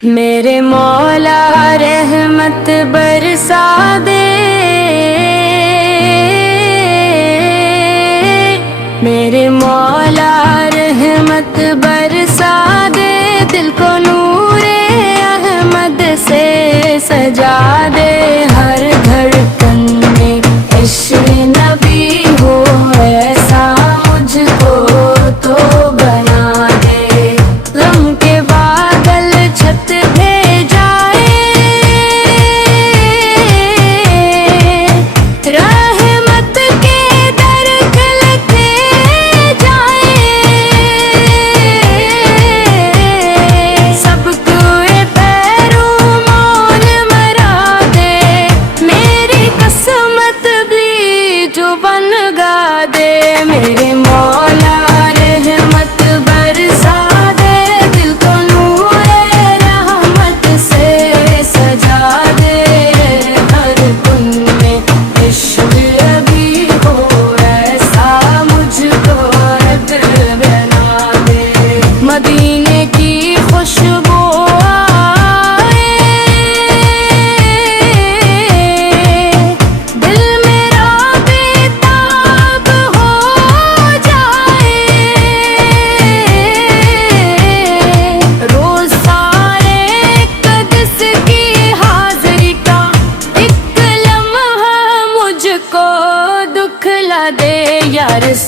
मेरे मौला रहमत बरसा दे, मेरे मौला रहमत बरसा दे, दिल को नूरे अहमद से सजा दे। हर धड़कन में इश्क़ नबी हो ऐसा मुझको तो बना दे। गम के बादल छत पे जाए, रहमत के दर खिलते जाए। सबको पैरों मौन मरा दे, मेरी किस्मत भी जो बन गा दे। मेरे मौला रहमत बरसा दे, दिल को नूरे रहमत से सजा दे। हर कुन में इश्क़ अभी हो ऐसा मुझको दिल बना दे। मदीने की खुशबू आए, दिल मेरा बेताब हो जाए। रोज सारे कदस की हाज़िरी का एक लम्हा मुझको दुखला दे। या रसूल